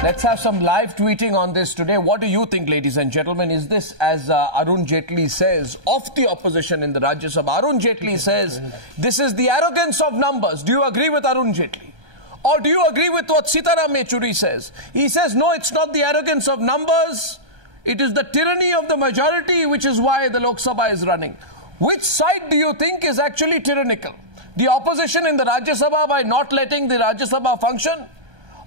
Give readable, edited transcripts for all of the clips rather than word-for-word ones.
Let's have some live tweeting on this today. What do you think, ladies and gentlemen? Is this, as Arun Jaitley says, of the opposition in the Rajya Sabha? Arun Jaitley says this is the arrogance of numbers. Do you agree with Arun Jaitley? Or do you agree with what Sitaram Yechury says? He says, no, it's not the arrogance of numbers. It is the tyranny of the majority, which is why the Lok Sabha is running. Which side do you think is actually tyrannical? The opposition in the Rajya Sabha by not letting the Rajya Sabha function?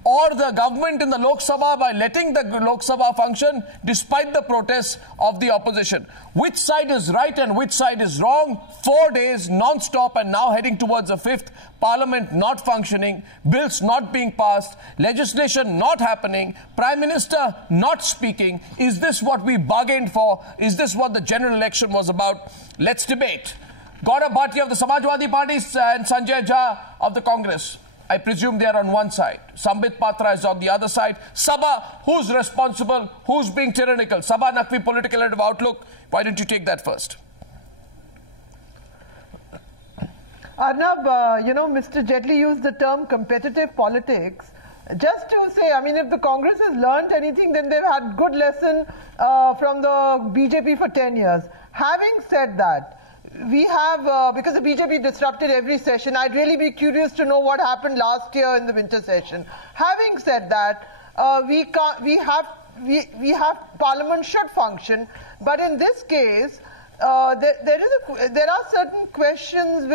Or the government in the Lok Sabha by letting the Lok Sabha function despite the protests of the opposition? Which side is right and which side is wrong? 4 days non-stop and now heading towards a fifth. Parliament not functioning, bills not being passed, legislation not happening, Prime Minister not speaking. Is this what we bargained for? Is this what the general election was about? Let's debate. Gaurav Bhatia of the Samajwadi Party and Sanjay Jha of the Congress. I presume they are on one side. Sambit Patra is on the other side. Sabha, who's responsible? Who's being tyrannical? Sabha Naqvi, political editor of Outlook. Why don't you take that first? Arnab, Mr. Jaitley used the term competitive politics. Just to say, I mean, if the Congress has learned anything, then they've had good lesson from the BJP for 10 years. Having said that, we have, because the BJP disrupted every session, I'd really be curious to know what happened last year in the winter session. Having said that, we have Parliament should function, but in this case, there are certain questions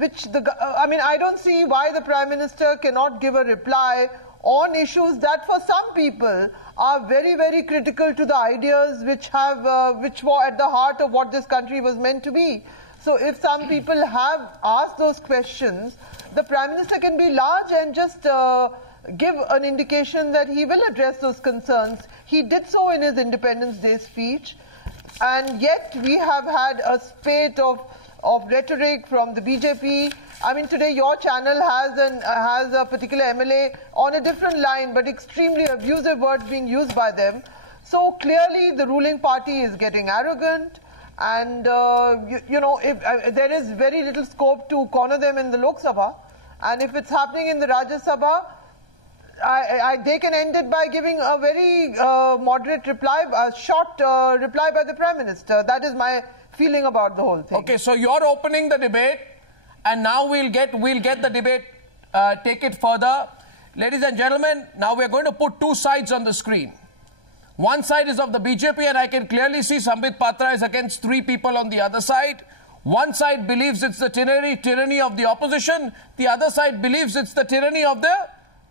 I don't see why the Prime Minister cannot give a reply on issues that for some people are very, very critical to the ideas which were at the heart of what this country was meant to be. So if some people have asked those questions, the Prime Minister can be large and just give an indication that he will address those concerns. He did so in his Independence Day speech, and yet we have had a spate of rhetoric from the BJP. I mean, today your channel has a particular MLA on a different line, but extremely abusive words being used by them. So clearly the ruling party is getting arrogant, and if there is very little scope to corner them in the Lok Sabha, and if it's happening in the Rajya Sabha, they can end it by giving a very moderate reply, a short reply by the Prime Minister. That is my feeling about the whole thing. Okay, so you're opening the debate. And now we'll get the debate, take it further. Ladies and gentlemen, now we're going to put two sides on the screen. One side is of the BJP, and I can clearly see Sambit Patra is against three people on the other side. One side believes it's the tyranny of the opposition. The other side believes it's the tyranny of the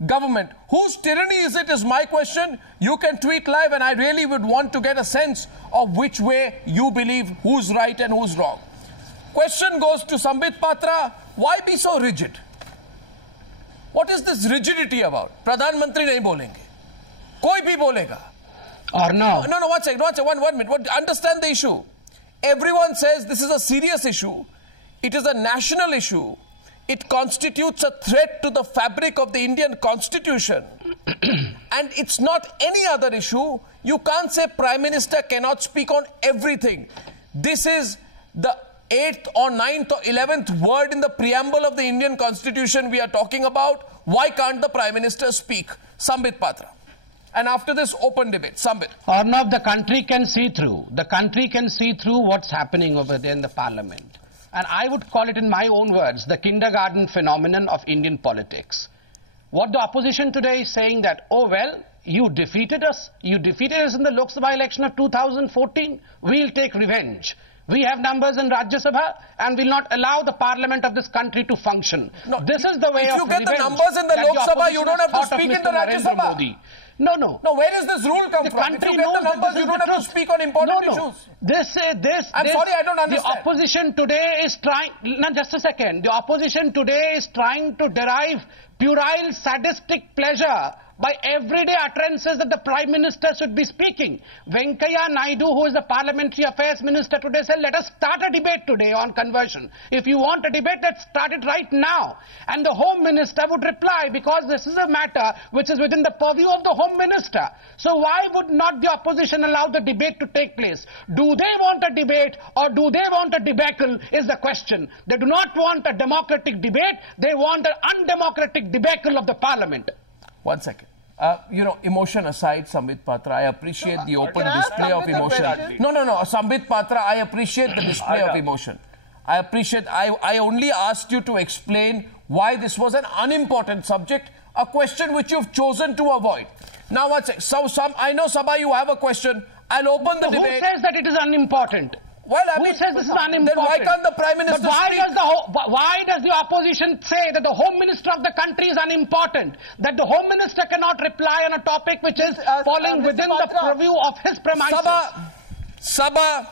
government. Whose tyranny is it is my question. You can tweet live, and I really would want to get a sense of which way you believe, who's right and who's wrong. Question goes to Sambit Patra. Why be so rigid? What is this rigidity about? Pradhan Mantri nahi bolenge. Koi bhi bolega. Or no? No, 1 second, 1 minute. Understand the issue. Everyone says this is a serious issue. It is a national issue. It constitutes a threat to the fabric of the Indian Constitution. And it's not any other issue. You can't say Prime Minister cannot speak on everything. This is the 8th or 9th or 11th word in the preamble of the Indian Constitution we are talking about. Why can't the Prime Minister speak? Sambit Patra. And after this, open debate. Sambit. Arnab, the country can see through. The country can see through what's happening over there in the Parliament. And I would call it, in my own words, the kindergarten phenomenon of Indian politics. What the opposition today is saying that, oh well, you defeated us. You defeated us in the Lok Sabha election of 2014. We'll take revenge. We have numbers in Rajya Sabha and will not allow the Parliament of this country to function. No, this is the way of revenge. If you get the numbers in the Lok Sabha, you don't have to speak in the Rajya Sabha. No. No, where does this rule come from? If you get the numbers, you don't have to speak on important issues. I'm sorry, I don't understand. The opposition today is trying... No, just a second. The opposition today is trying to derive puerile, sadistic pleasure by everyday utterances that the Prime Minister should be speaking. Venkaiah Naidu, who is the Parliamentary Affairs Minister today, said, let us start a debate today on conversion. If you want a debate, let's start it right now. And the Home Minister would reply, because this is a matter which is within the purview of the Home Minister. So why would not the opposition allow the debate to take place? Do they want a debate or do they want a debacle is the question. They do not want a democratic debate. They want an undemocratic debacle of the Parliament. 1 second. Emotion aside, Sambit Patra, I appreciate the open display of emotion. No, Sambit Patra, I appreciate the display of emotion. I only asked you to explain why this was an unimportant subject, a question which you've chosen to avoid. Now, I know, Sabha, you have a question. I'll open the debate. Who says that it is unimportant? Well, Who says this is unimportant? Then why can't the Prime Minister But why does the opposition say that the Home Minister of the country is unimportant? That the Home Minister cannot reply on a topic which is falling within the purview of his premises? Sabha,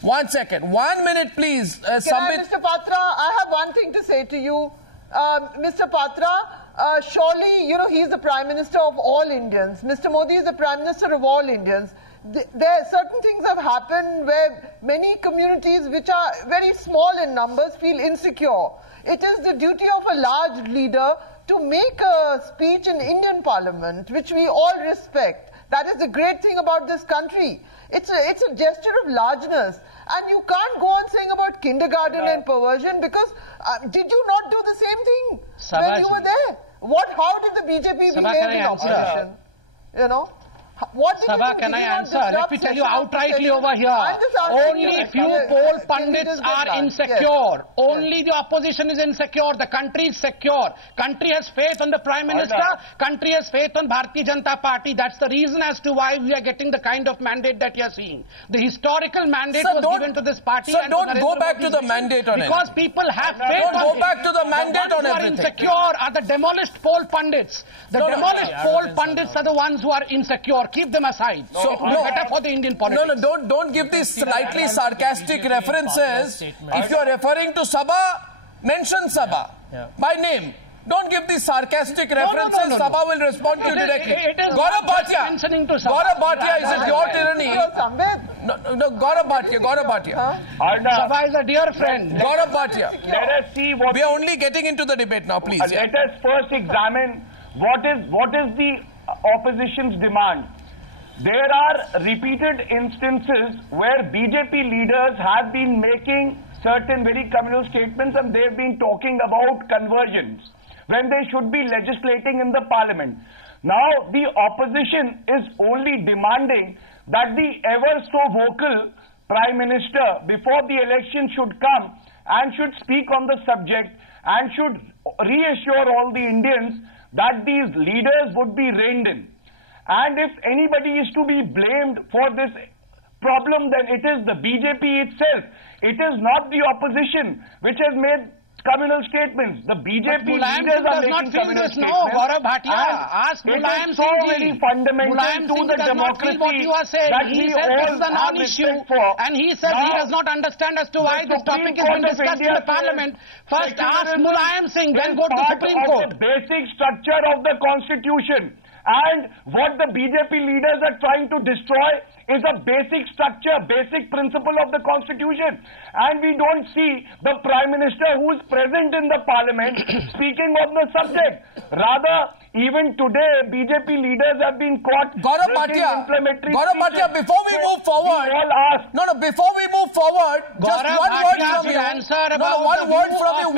1 second. 1 minute, please. Mr. Patra, I have one thing to say to you. Mr. Patra, surely, he's the Prime Minister of all Indians. Mr. Modi is the Prime Minister of all Indians. Certain things have happened where many communities which are very small in numbers feel insecure. It is the duty of a large leader to make a speech in Indian Parliament, which we all respect. That is the great thing about this country. It's a gesture of largeness. And you can't go on saying about kindergarten and perversion because did you not do the same thing when you were there? How did the BJP behave in opposition? What did Sabha, can I answer? Let me tell you outrightly over here. Only few poll pundits are insecure. Only the opposition is insecure. The country is secure. Country has faith on the Prime Minister. Country has faith on Bharatiya Janata Party. That's the reason as to why we are getting the kind of mandate that you are seeing. The historical mandate was given to this party. Sir, don't go back to the mandate on it. Because people have faith on it. Don't go back to the mandate on everything. The ones who are insecure are the demolished poll pundits. The demolished poll pundits are the ones who are insecure. Keep them aside. Better for the Indian politics. Don't give these slightly sarcastic references. If you are referring to Sabha, mention Sabha by name. Don't give these sarcastic references. Sabha will respond to you directly. Gaurav Bhatia, is it your tyranny? No, Gaurav Bhatia. Sabha is a dear friend. Gaurav Bhatia. Let us see what... We are only getting into the debate now, please. Let us first examine what is the opposition's demand. There are repeated instances where BJP leaders have been making certain very communal statements and they've been talking about conversions when they should be legislating in the parliament. Now, the opposition is only demanding that the ever so vocal Prime Minister before the election should come and should speak on the subject and should reassure all the Indians that these leaders would be reined in. And if anybody is to be blamed for this problem, then it is the BJP itself. It is not the opposition which has made communal statements. The BJP leaders are making communal statements. No, Gaurav Bhatia, ask Mulayam Singh. It is so very fundamental to the democracy what you are saying. that he we said all this is a non-issue, and he said he does not understand as to why this topic is being discussed in the Parliament. First, ask Mulayam Singh, then go to the Supreme Court. The basic structure of the Constitution. And what the BJP leaders are trying to destroy is a basic structure, basic principle of the Constitution. And we don't see the Prime Minister who is present in the Parliament speaking on the subject. Rather, even today, BJP leaders have been caught Gaurav Bhatia, before we move forward, before we move forward, just one word from you. One word from you.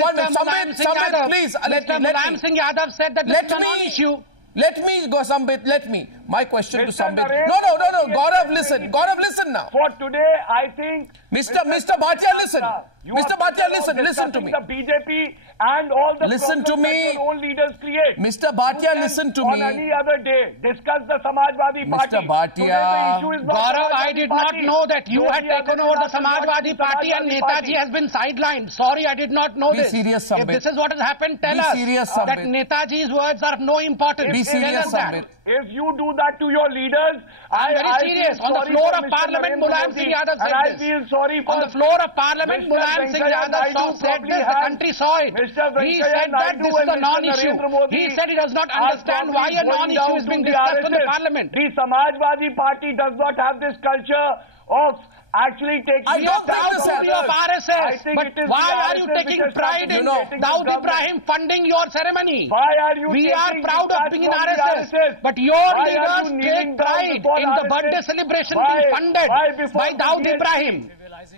Sambit, please. Mulayam Singh Yadav said that this is a non-issue. Let me go, Sambit. My question to Sambit. No. Gaurav, listen. Now. For today, I think... Mr. Bhatia, listen. Mr. Bhatia, listen to me. The BJP and all the listen to me. Your own leaders create. Mr. Bhatia, listen to me. On any other day, discuss the Samajwadi Party. Mr. Bhatia. Gaurav, I did not know that you had taken over the Samajwadi Party and Netaji has been sidelined. Sorry, I did not know this. Be serious, Sambit. If this is what has happened, tell us that Netaji's words are of no importance. Be serious, Sambit. If you do that to your leaders, I'm very serious. On the floor of Parliament, Mulayam Singh Yadav said this. I feel sorry for... On the floor of Parliament, Mulayam Singh Yadav said this. The country saw it. He said that this is a non-issue. He said he does not understand why a non-issue is being discussed in the Parliament. The Samajwadi Party does not have this culture of actually taking... I don't think this of RSS. But why are you taking pride in Dawood Ibrahim funding your ceremony? Why are you We are proud of being in RSS. But your leaders take pride in the birthday celebration being funded by Dawood Ibrahim.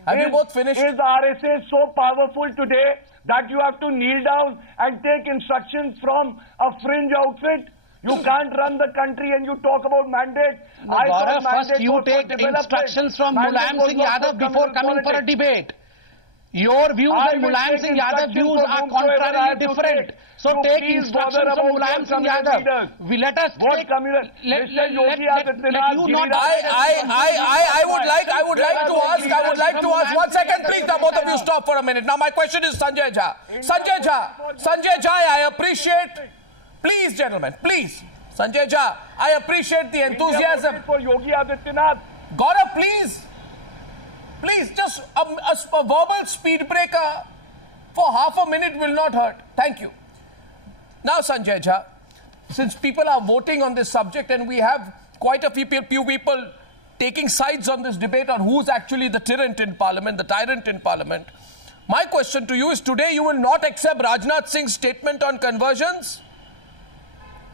Have you both finished? Is RSS so powerful today that you have to kneel down and take instructions from a fringe outfit? You can't run the country and you talk about mandate. No, Gaurav, first you take instructions from Mulayam Singh Yadav before coming for a debate. Your views and Mulayam Singh Yadav views are contrarily different. So take instructions from Mulayam Singh Yadav. Let us take. I would like to ask. 1 second, please. Now both of you stop for a minute. Now my question is Sanjay Jha. Sanjay Jha, I appreciate. Please, gentlemen, please. Sanjay Jha, I appreciate the enthusiasm. For Yogi Adityanath. Gaurav, please. Please, just a verbal speed breaker for half a minute will not hurt. Thank you. Now, Sanjay Jha, since people are voting on this subject and we have quite a few people taking sides on this debate on who's actually the tyrant in Parliament, my question to you is today you will not accept Rajnath Singh's statement on conversions?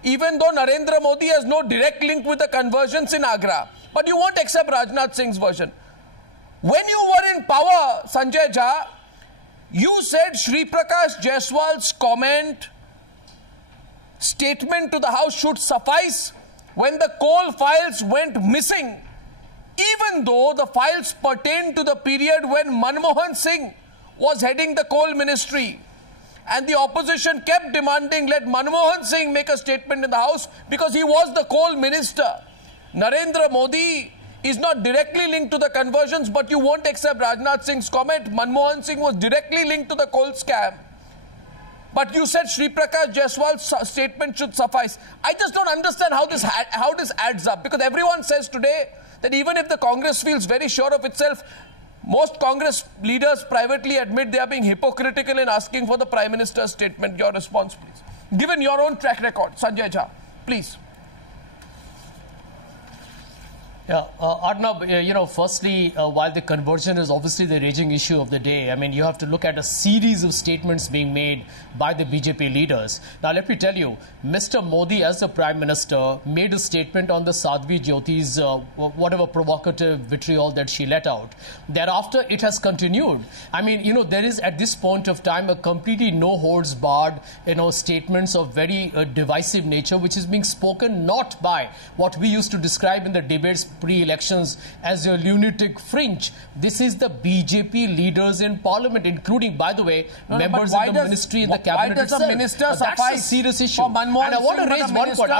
Even though Narendra Modi has no direct link with the conversions in Agra, but you won't accept Rajnath Singh's version. When you were in power, Sanjay Jha, you said Shri Prakash Jaiswal's statement to the House should suffice when the coal files went missing, even though the files pertain to the period when Manmohan Singh was heading the coal ministry. And the opposition kept demanding, let Manmohan Singh make a statement in the House because he was the coal minister. Narendra Modi is not directly linked to the conversions, but you won't accept Rajnath Singh's comment. Manmohan Singh was directly linked to the coal scam. But you said Shri Prakash Jaiswal's statement should suffice. I just don't understand how this adds up, because everyone says today that even if the Congress feels very sure of itself, most Congress leaders privately admit they are being hypocritical in asking for the Prime Minister's statement. Your response, please. Given your own track record, Sanjay Jha, please. Yeah, Arnab, firstly, while the conversion is obviously the raging issue of the day, I mean, you have to look at a series of statements being made by the BJP leaders. Now, let me tell you, Mr. Modi, as the Prime Minister, made a statement on the Sadhvi Jyoti's whatever provocative vitriol that she let out. Thereafter, it has continued. I mean, there is at this point of time a completely no-holds-barred, statements of very divisive nature, which is being spoken not by what we used to describe in the debates pre-elections as a lunatic fringe. This is the BJP leaders in Parliament, including, by the way, members of the ministry and the cabinet itself. That's a serious issue. And I want to raise one point.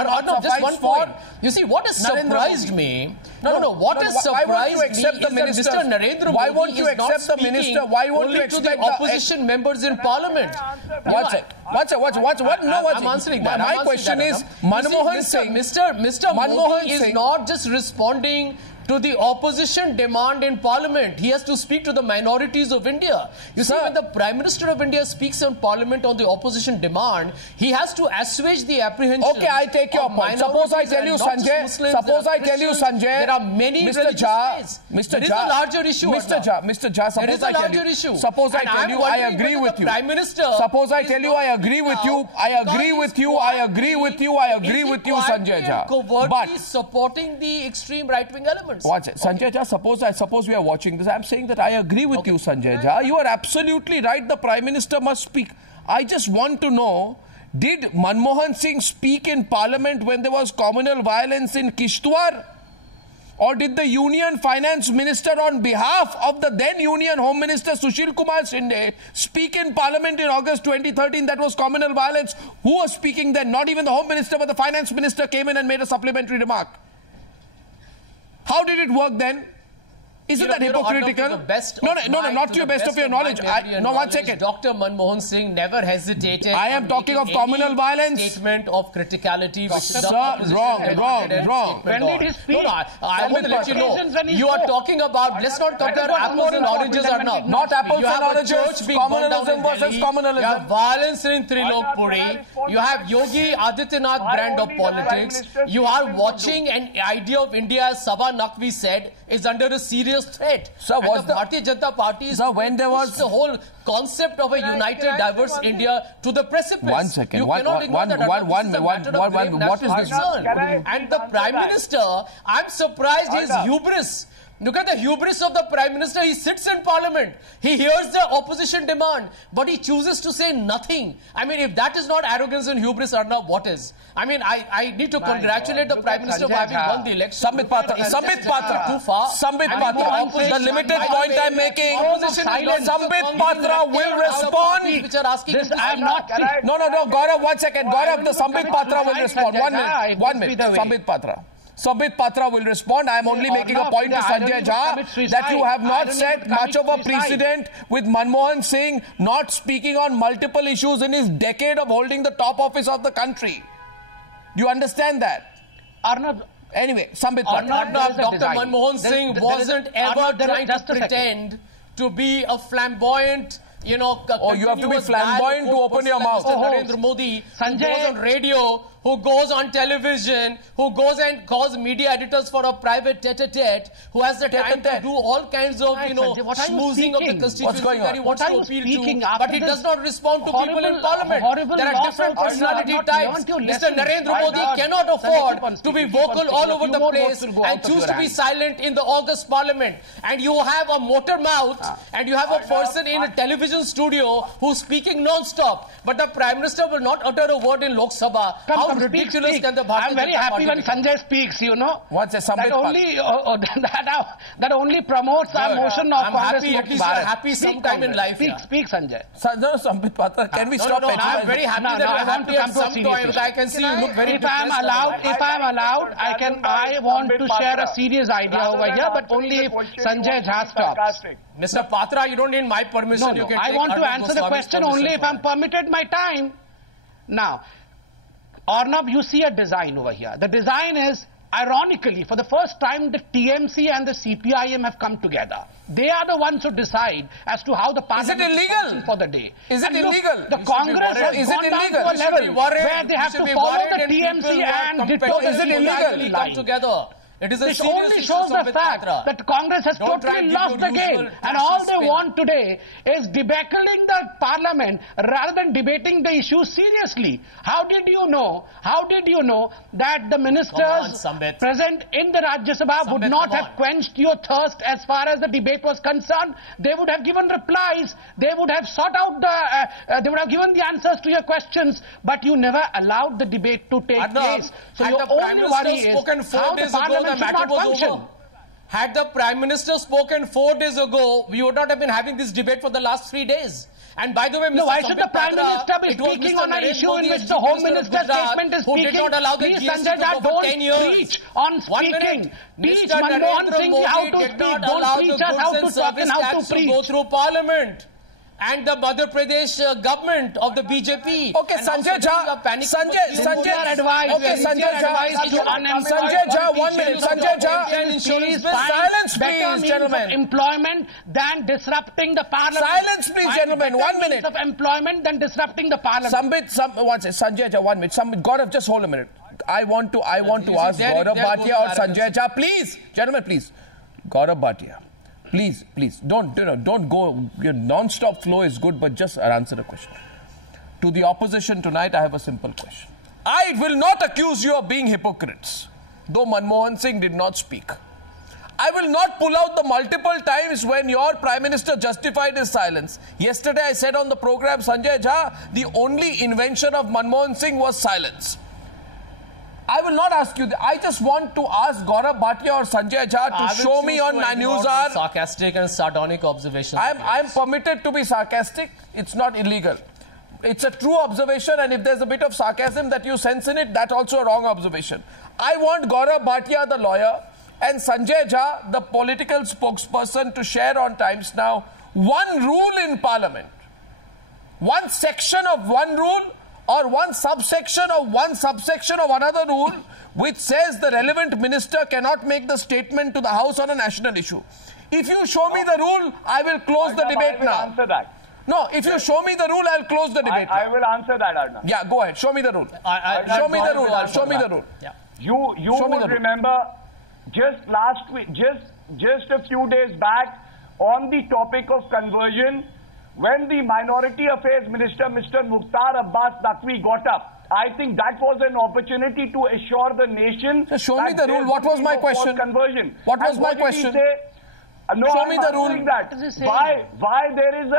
Just one point. You see, what has surprised me... What has surprised me is that Mr. Narendra Modi is not speaking only to the opposition members in Parliament. I'm answering that. My question is, Manmohan Singh... Mr. Modi is not just responding to the opposition demand in Parliament. He has to speak to the minorities of India. You see, when the Prime Minister of India speaks in Parliament on the opposition demand, he has to assuage the apprehension. Okay, I take your point. Suppose I tell you, Sanjay, there are many Mr. Jha, there is a larger issue. Mr. Jha, suppose I tell you, suppose I tell you, I agree with you. Prime Minister, suppose I tell you, I agree with you, Sanjay Jha. Covertly supporting the extreme right-wing elements. Watch it. Sanjay Jha, suppose we are watching this. I'm saying that I agree with you, Sanjay Jha. You are absolutely right. The Prime Minister must speak. I just want to know, did Manmohan Singh speak in Parliament when there was communal violence in Kishtwar? Or did the Union Finance Minister on behalf of the then Union Home Minister Sushil Kumar Shinde speak in Parliament in August 2013 that was communal violence? Who was speaking then? Not even the Home Minister, but the Finance Minister came in and made a supplementary remark. How did it work then? Isn't that hypocritical? No, not to the best of your knowledge. No, 1 second. Dr. Manmohan Singh never hesitated. I am talking of communal violence. Statement of criticality. Wrong. When did he speak? I want to let you know. You are talking about, let's not compare apples and oranges, Arnab. Not apples and oranges. Communalism versus communalism. You have violence in Trilokpuri. You have Yogi Adityanath brand of politics. You are watching an idea of India, as Sabha Naqvi said, is under a serious threat. So and the Bharatiya Janata Party is when there was the whole concept of a united, diverse India to the precipice. 1 second. You cannot ignore that. What is this? And the Prime Minister, I'm surprised his hubris Look at the hubris of the Prime Minister. He sits in Parliament. He hears the opposition demand, but he chooses to say nothing. I mean, if that is not arrogance and hubris, Arnab, what is? I mean, I need to congratulate the Prime Minister for having won the election. Sambit Patra. Too far. Sambit Patra. The limited point I'm making. Sambit Patra will respond. I am not. No, Gaurav, 1 second. Gaurav, the Sambit Patra will respond. 1 minute. Sambit Patra. Sambit Patra will respond. I am only making a point to Sanjay Jha that you have not set much of a precedent with Manmohan Singh not speaking on multiple issues in his decade of holding the top office of the country. Do you understand that? Arnab. Anyway, Sambit Patra. Dr. Manmohan Singh wasn't ever trying to pretend to be a flamboyant, you have to be flamboyant to open your mouth. Narendra Modi, who goes on radio, who goes on television, who goes and calls media editors for a private tete-a-tete, who has the time to do all kinds of, schmoozing of the constituency that he wants to appeal to, but he does not respond to people in Parliament. There are different personality types. Mr. Narendra Modi cannot afford to be vocal all over the place and choose to be silent in the August Parliament. And you have a motor mouth and you have a person in a television studio who's speaking non-stop, but the Prime Minister will not utter a word in Lok Sabha. How ridiculous can the Bharatiya I'm very happy when Sanjay speaks, What's a Sambit that only promotes our motion of Congress. Happy, at least you're happy sometime in life. Speak, Sanjay. Sambit Patra, can we stop? I'm very happy that I want to come to a serious issue. I can see you look very If I'm allowed, I want to share a serious idea over here, but only if Sanjay Jha stops. Mr. Patra, you don't need my permission. No, I want to answer the question only if I'm permitted my time. Now, Arnab, you see a design over here. The design is, ironically, for the first time, the TMC and the CPIM have come together. They are the ones who decide as to how the parliament is illegal for the day. Is it illegal? The Congress has gone down to a level where they have to follow the TMC and ditto. Is it illegal? Come together. It is a This only shows the fact that Congress has totally lost the game, and all they want today is debacling the parliament rather than debating the issue seriously. How did you know that the ministers present in the Rajya Sabha would not have quenched your thirst as far as the debate was concerned? They would have given replies, they would have sought out they would have given the answers to your questions, but you never allowed the debate to take place. So your only worry is how the parliament should not function. Had the Prime Minister spoken 4 days ago, we would not have been having this debate for the last 3 days. And by the way, Mr. Why should the Prime Minister be speaking on an issue in which the Home Minister's statement is speaking? Please, Sanjay Jha, don't preach on speaking. Teach Manmohan Singh how to speak. Don't teach us how to talk and how to preach. Go through Parliament. And the Madhya Pradesh government of the BJP. Okay, Sanjay Jha. Sanjay Jha, 1 minute. Sanjay Jha. Silence, please, gentlemen. Employment than disrupting the parliament. Silence, please, gentlemen. 1 minute. Of employment than disrupting the parliament. Sanjay Jha, 1 minute. Gaurav, just hold a minute. I want to ask Gaurav Bhatia or Sanjay Jha, please, gentlemen, please. Gaurav Bhatia. Please, don't go. Your non-stop flow is good, but just answer the question. To the opposition tonight, I have a simple question. I will not accuse you of being hypocrites, though Manmohan Singh did not speak. I will not pull out the multiple times when your Prime Minister justified his silence. Yesterday, I said on the program, Sanjay Jha, the only invention of Manmohan Singh was silence. I will not ask you. I just want to ask Gaurav Bhatia or Sanjay Jha to show me on NewsHour. Sarcastic and sardonic observations. I'm permitted to be sarcastic. It's not illegal. It's a true observation, and if there's a bit of sarcasm that you sense in it, that's also a wrong observation. I want Gaurav Bhatia, the lawyer, and Sanjay Jha, the political spokesperson, to share on Times Now one rule in Parliament, one section of one rule, or one subsection of another rule, which says the relevant minister cannot make the statement to the House on a national issue. If you show me the rule, I will close the debate now. I will answer that. No, if you show me the rule, I'll close the debate. I will answer that, Arnab. Yeah, go ahead. Show me the rule. Show me the rule. Show me the rule. Yeah. You would remember just last week, just a few days back, on the topic of conversion, when the Minority Affairs Minister, Mr. Mukhtar Abbas Naqvi, got up, I think that was an opportunity to assure the nation. Show me the rule. What was my question? Conversion. What was my question? No, Show I'm me the rule. answering that. What is he saying? Why there is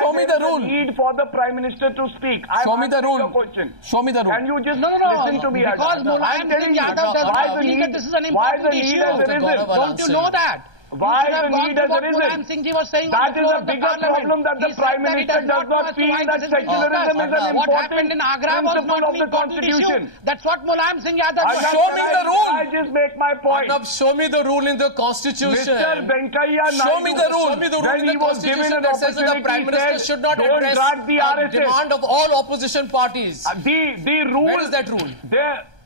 Show me the a rule. need for the Prime Minister to speak? Show me the answering rule. your question. Show me the rule. Can you just No. listen to me? Because Adnan? Mulayam I'm telling Singh you Yadav does why not the feel need. that this is an Why important the need issue. has arisen? Don't you know that? Why You should have the gone need to has what arisen? Mulayam Singh ji was saying That on the is floor a of the bigger Parliament. problem that the He said Prime that he Minister does not trust feel why that this is being secularism discussed. is an What important happened in Agra was principle not of an the important issue. Constitution. That's what Mulayam Singh Yadav was Show me the rule. I just make my point. Arnab, show me the rule in the Constitution. Mr. Venkaiah Show me the rule. Show me the rule when in he the was given Constitution an that says that the opportunity, Prime Minister said, should not "Don't address drag the RSS." demand of all opposition parties. The rule. Where is that rule?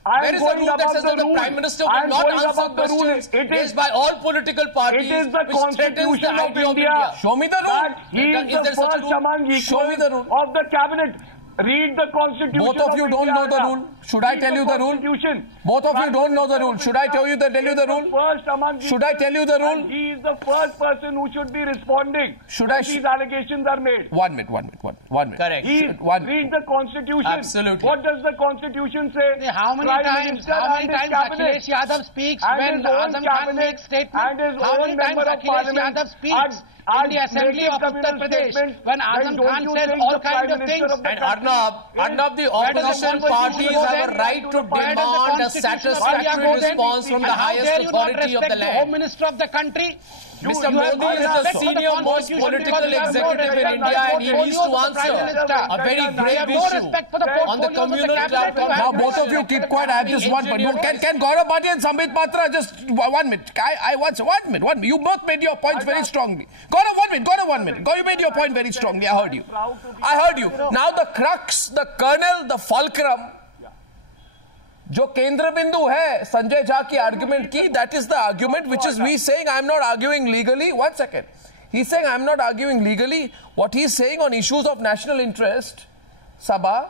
Where is the rule that says that the Prime Minister will not answer questions raised by all political parties? It is the which threatens the Constitution of idea India. Show me the rule. That he Is is there the such a first rule? among Show me the equals rule. of the cabinet. Read the Constitution. Both of you don't know the rule. Should I tell you the rule? Both of you don't know the rule. Should I tell you the rule? First among Should I tell you the rule? He is the first person who should be responding. Should I? These allegations are made. 1 minute. Correct. Read the Constitution. Absolutely. What does the Constitution say? How many Prime times Minister and his cabinet Akhilesh Yadav speaks and when his own Azam Khan cabinet makes statements? and his How own many times member of Akhilesh parliament Yadav speaks in the assembly of Uttar Pradesh when Azam Khan says all kinds of things? And Arnab, the opposition parties have a right to demand a satisfactory response from the highest authority of the the Home land. Minister of the country. Mr. Modi is the senior most political executive in India and he needs to answer a very grave issue on the communal platform. Now both of you keep quiet. I have just one point. Can Gaurav Bhatia and Sambit Patra just 1 minute? I want 1 minute. You both made your points very strongly. Gaurav, 1 minute. Gaurav, you made your point very strongly. I heard you. Now the crux, the kernel, the fulcrum, जो केंद्र बिंदु है संजय झा की argument की, that is the argument which is we saying I am not arguing legally. 1 second. He's saying I am not arguing legally. What he's saying on issues of national interest, Sabha,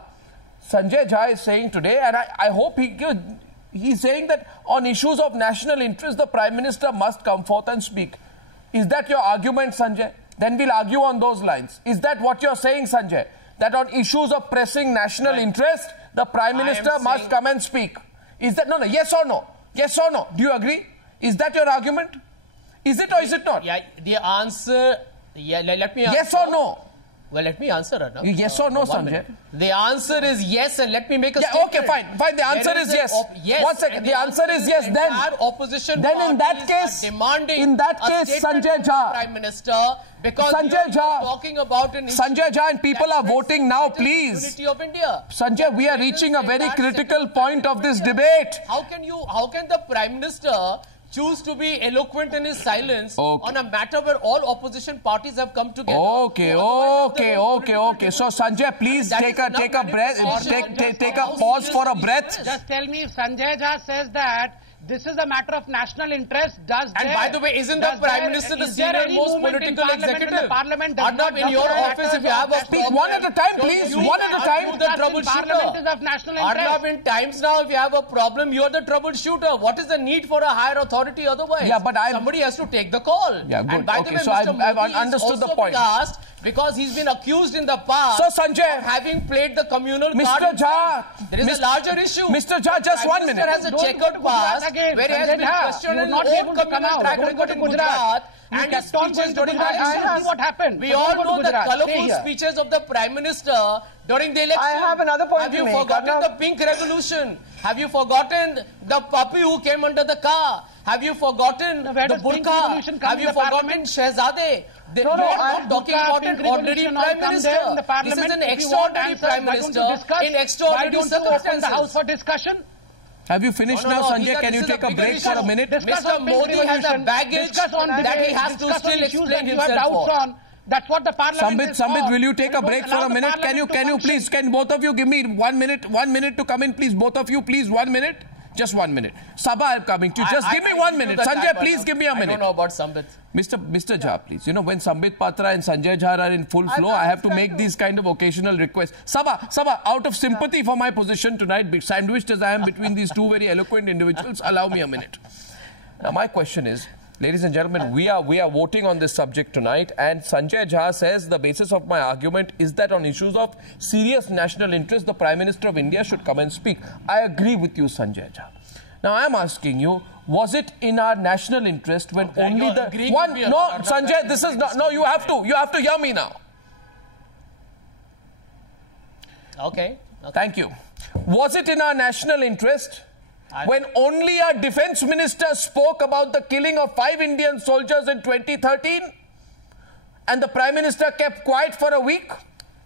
Sanjay Jha is saying today, and I hope he's saying that on issues of national interest, the Prime Minister must come forth and speak. Is that your argument, Sanjay? Then we'll argue on those lines. Is that what you're saying, Sanjay? That on issues of pressing national interest, the Prime Minister must come and speak. Is that, no, yes or no? Yes or no? Do you agree? Is that your argument? Is it or is it not? Yeah, the answer, let me answer. Yes or no? Well, let me answer, Arnab. Yes or no, Sanjay? The answer is yes, and let me make a statement. statement. Okay, fine. The answer is yes. Yes. 1 second. The answer is yes. Then in that case, Sanjay Jha, Prime Minister, because Sanjay Jha, talking about an Sanjay Jha and people are voting now, please. Unity of India. Sanjay, we are reaching a very critical point of this debate. How can the Prime Minister choose to be eloquent in his silence on a matter where all opposition parties have come together? Okay. So Sanjay, please take a breath, take a pause for a breath. Just tell me if Sanjay Jha says that this is a matter of national interest. By the way, isn't the Prime Minister the senior most political executive? Arnab, in your office, if you have a speak one at a time, please. One at a time. The troubleshooter. Arnab, in times now, if you have a problem, you're the troubleshooter. What is the need for a higher authority otherwise? Yeah, but somebody has to take the call. Yeah, good. And by the way, so Mr. I've Modi understood the point. Asked because he's been accused in the past so Sanjay, of having played the communal Mr. card. Jha, there is a larger issue. Mr. Jha, just 1 minute. Mr. has a checkered past where he has been questioned in own communal track record in Gujarat and his speeches during the elections. What happened? We all know the colourful speeches of the Prime Minister during the election. I have another point to make. Have you forgotten the pink revolution? Have you forgotten the puppy who came under the car? Have you forgotten the burqa? Have you forgotten Shehzade? You are not talking about an ordinary Prime Minister. This is an extraordinary Prime Minister in extraordinary circumstances. The House for discussion. Have you finished now, Sanjay? Can you take a break for a minute? Mr. Modi has a baggage that he has to still explain himself for. That's what the Parliament is Sambit, for. will you take a break for a minute? Can you please, can both of you give me 1 minute, 1 minute to come in, please? Both of you, please, 1 minute. Just 1 minute. Sabha, I'm coming to you. Just give me 1 minute. Sanjay, please give me a minute. I don't know about Sambit. Mr. Jha, please. You know, when Sambit Patra and Sanjay Jha are in full flow, I have to make these kind of occasional requests. Sabha, out of sympathy for my position tonight, sandwiched as I am between these two very eloquent individuals, allow me a minute. Now, my question is, ladies and gentlemen, we are voting on this subject tonight, and Sanjay Jha says the basis of my argument is that on issues of serious national interest, the Prime Minister of India should come and speak. I agree with you, Sanjay Jha. Now I'm asking you, was it in our national interest when only the one? No, Sanjay, this is not. No, you have to hear me now. Okay. Thank you. Was it in our national interest when only our defense minister spoke about the killing of 5 Indian soldiers in 2013 and the Prime Minister kept quiet for a week?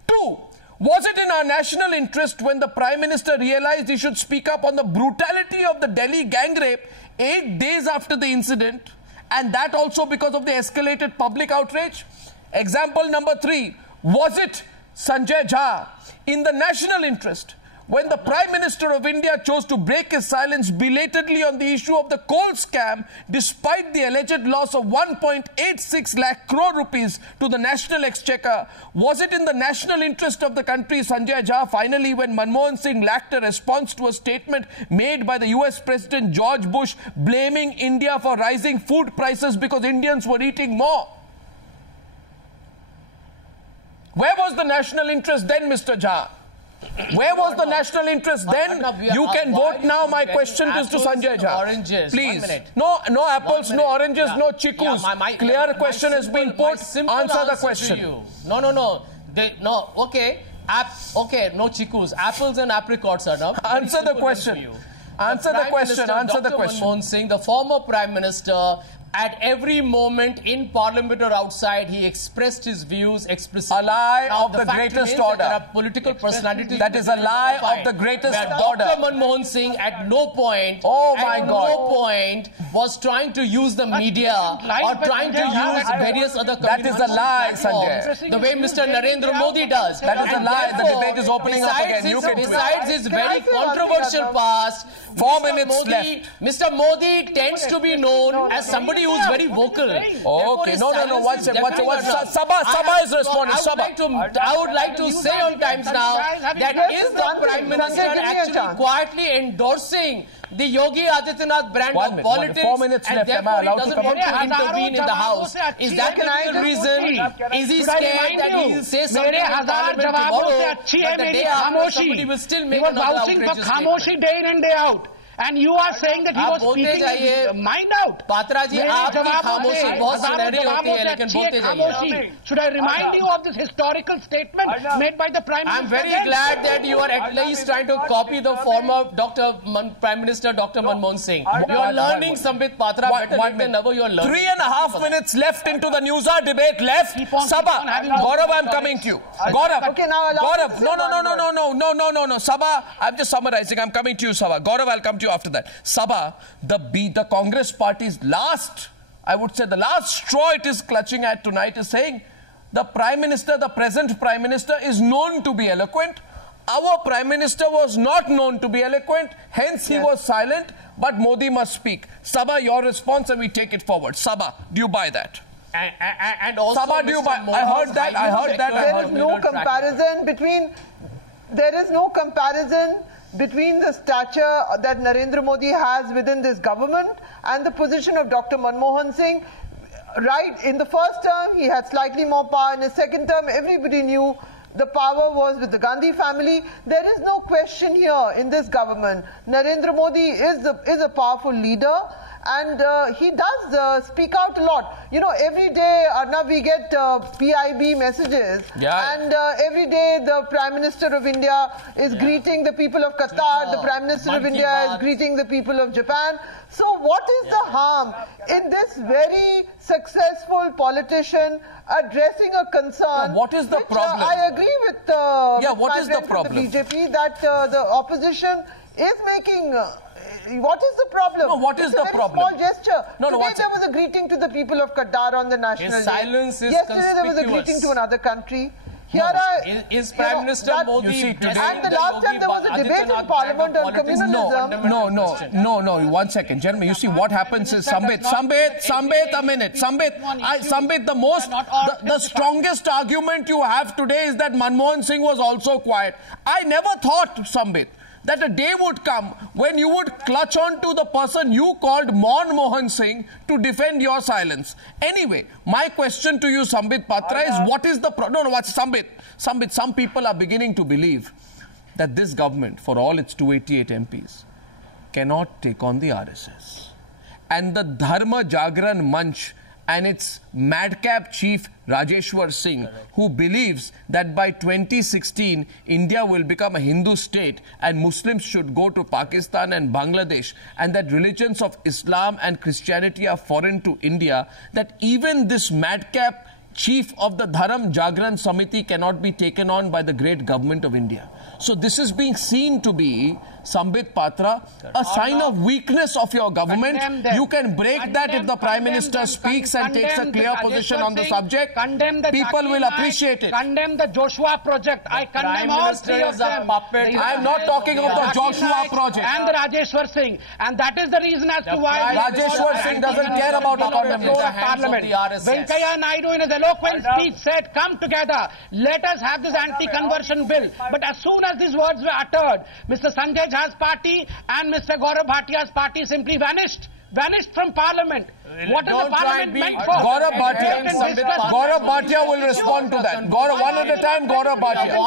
2. Was it in our national interest when the Prime Minister realized he should speak up on the brutality of the Delhi gang rape 8 days after the incident, and that also because of the escalated public outrage? Example number 3. Was it, Sanjay Jha, in the national interest when the Prime Minister of India chose to break his silence belatedly on the issue of the coal scam despite the alleged loss of 1.86 lakh crore rupees to the national exchequer? Was it in the national interest of the country, Sanjay Jha, finally when Manmohan Singh lacked a response to a statement made by the US President George Bush blaming India for rising food prices because Indians were eating more? Where was the national interest then, Mr. Jha? Where was the national interest then? You can vote now. My question is to Sanjay Jha. Oranges. Please. No apples, no oranges, no chickus. Clear question has been put. Answer the question. No. Okay. Okay, no chickus. Apples and apricots are now. Answer the question. Answer the question. Answer the question. Manmohan Singh, the former Prime Minister, at every moment in Parliament or outside, he expressed his views explicitly. A lie of the greatest order. There are political personalities. That is a lie of the greatest order. Dr. Manmohan Singh at no point, was trying to use the media or trying to use various other communities. That is a lie, Sanjay. The way Mr. Narendra Modi does. That is a lie. The debate is opening up again. Besides his very controversial past, 4 minutes left. Mr. Modi tends to be known as somebody who's very vocal. Okay, no. Sabha is responding. I would like to say on Times Now that is the Prime Minister actually quietly endorsing the Yogi Adityanath brand of politics, 4 minutes and left. therefore he doesn't want to intervene in the House. Is that the reason? Is he scared that he will say something in Parliament tomorrow, but the day after somebody will still make another outrageous statement? Day in and day out. And you are saying that he was speaking his mind out. Patra ji, aapki khamoshi bahut sunehri hoti hai, lekin bolte jaiye. Should I remind you of this historical statement made by the Prime Minister? I'm very glad that you are at least trying to copy the former Prime Minister Dr. Manmohan Singh. You are learning Sambit Patra better than ever you are learning. 3.5 minutes left into the Newshour debate. Left. Sabha. Gaurav, I'm coming to you. Gaurav. Okay, now Gaurav. No. Sabha, I'm just summarizing. I'm coming to you, Sabha. Gaurav, I'll come to you after that. Sabha, the Congress party's last, I would say the last straw it is clutching at tonight is saying the Prime Minister, the present Prime Minister is known to be eloquent. Our Prime Minister was not known to be eloquent, hence he was silent, but Modi must speak. Sabha, your response and we take it forward. Sabha, do you buy that? And also, Sabha, do you buy? I heard that. There is no comparison between the stature that Narendra Modi has within this government and the position of Dr. Manmohan Singh. Right, in the first term, he had slightly more power. In the second term, everybody knew the power was with the Gandhi family. There is no question here in this government. Narendra Modi is a powerful leader. And he does speak out a lot. You know, every day, Arnab, we get PIB messages. Yeah. And every day, the Prime Minister of India is greeting the people of Qatar. The Prime Minister of India is greeting the people of Japan. So what is the harm in this very successful politician addressing a concern? What is the problem? I agree with what is the problem? The BJP that the opposition is making... what is the problem? No, what is the problem? Small gesture. No, Today there was a greeting to the people of Qatar on the national His silence is Yesterday there was a greeting to another country. Is Prime Minister Modi and the last time there was a debate in Parliament on communalism. No. 1 second, gentlemen. You see what happens is Sambit, a minute. Sambit, the strongest argument you have today is that Manmohan Singh was also quiet. I never thought, Sambit, that a day would come when you would clutch on to the person you called Manmohan Singh to defend your silence. Anyway, my question to you, Sambit Patra, is what is the problem? No, what's Sambit? Sambit, some people are beginning to believe that this government, for all its 288 MPs, cannot take on the RSS. And the Dharma Jagran Manch and its madcap chief Rajeshwar Singh, who believes that by 2016 India will become a Hindu state and Muslims should go to Pakistan and Bangladesh, and that religions of Islam and Christianity are foreign to India, that even this madcap chief of the Dharam Jagran Samiti cannot be taken on by the great government of India. So this is being seen to be, Sambit Patra, a sign of weakness of your government. You can break that if the Prime Minister speaks and takes a clear position on the subject. People will appreciate it. Condemn the Joshua project. I condemn all three of them. I am not talking of the Joshua project. And the Rajeshwar Singh. And that is the reason as to why Rajeshwar Singh doesn't care about the condemnation. Parliament. Venkaiah Naidu in his eloquent speech said, come together, let us have this anti-conversion bill. But as soon as these words were uttered, Mr. Sanjay Jha's party and Mr. Gaurav Bhatia's party simply vanished from Parliament. What is the Parliament meant for? Gaurav Bhatia will respond to that. Gaurav, one at a time, Gaurav Bhatia.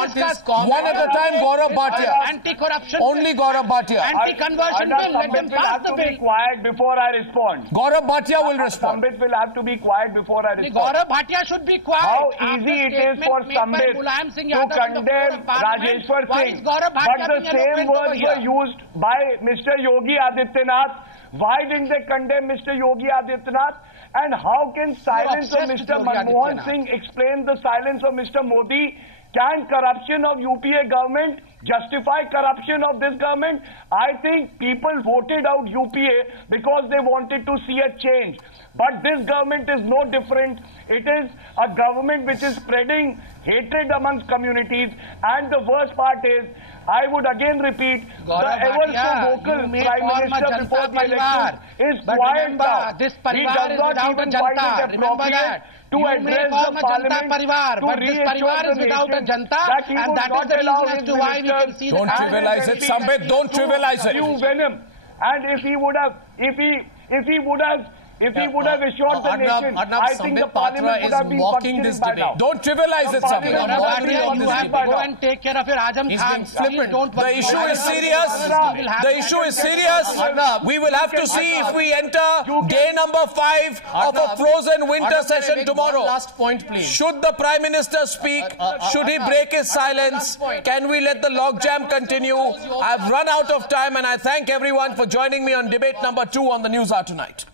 One at a time, Gaurav Bhatia. Anti-corruption. Only Gaurav Bhatia. Anti-conversion bill. Let them pass the bill. Be quiet before I respond. Gaurav Bhatia will respond. Sambit will have to be quiet before I respond. Gaurav Bhatia should be quiet. How easy it is for Sambit to condemn Rajeshwar Singh. But the same words were used by Mr. Yogi Adityanath. Why didn't they condemn Mr. Yogi Adityanath? And how can silence of Mr. Manmohan Singh explain the silence of Mr. Modi? Can corruption of UPA government justify corruption of this government? I think people voted out UPA because they wanted to see a change. But this government is no different. It is a government which is spreading hatred amongst communities. And the worst part is, I would again repeat, the ever so vocal Prime Minister before the election is quiet now. This He does not even find it appropriate to address the Parliament to reassure the nation that he would not allow his ministers. Don't trivialize it, Sambit. Don't trivialize it. Venom. And if he would have assured the nation, I think the Parliament would have been functioning by now. Don't trivialize it, Sambit. You have to go and take care of your Azam Khan. The issue is serious. The issue is serious. We will have to see if we enter day number 5 of a frozen winter session tomorrow. Last point, please. Should the Prime Minister speak? Should he break his silence? Can we let the logjam continue? I've run out of time, and I thank everyone for joining me on debate number 2 on the News Hour tonight.